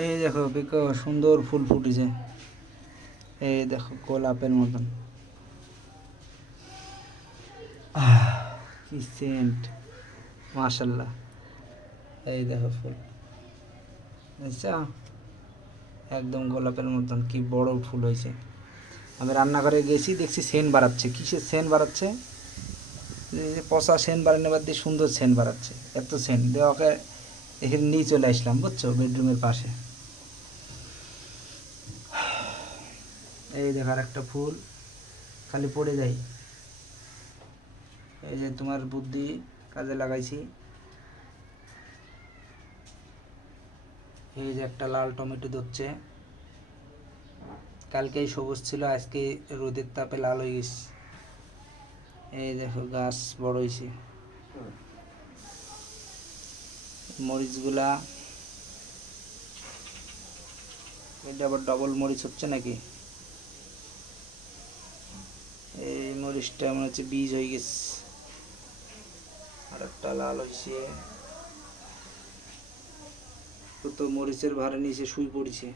এই দেখো বিকো সুন্দর ফুল ফুটেছে। এই দেখো গোলাপের মতন। কি সেন্ট মাশাল্লাহ। এই দেখো ফুল। বুঝছ একদম গোলাপের মতন, কি বড় ফুল হয়েছে। আমি রান্নাঘরে গেছি, দেখছি সেন বাড়াচ্ছে। কিসের সেন বাড়াচ্ছে? পচা সেন বাড়ানো বাদ দিয়ে সুন্দর সেন বাড়াচ্ছে। এত সেন দেওয়াকে এখানে নিয়ে চলে আসলাম, বুঝছ? বেডরুমের পাশে। এই দেখার একটা ফুল, খালি পড়ে যাই এই যে তোমার বুদ্ধি কাজে লাগাইছি। এই যে একটা লাল টমেটো ধরছে। কালকেই সবুজ ছিল, আজকে রোদের তাপে লাল হয়ে গেছে। এই দেখো গাছ বড় হয়েছে। মরিচগুলা। এটা আবার ডবল মরিচ হচ্ছে নাকি? এই মরিচটা মনে হচ্ছে বীজ হয়ে গেছে। আর একটা লাল হয়েছে তো মরিচের ভাড়া নিচে শুয়ে পড়ছে।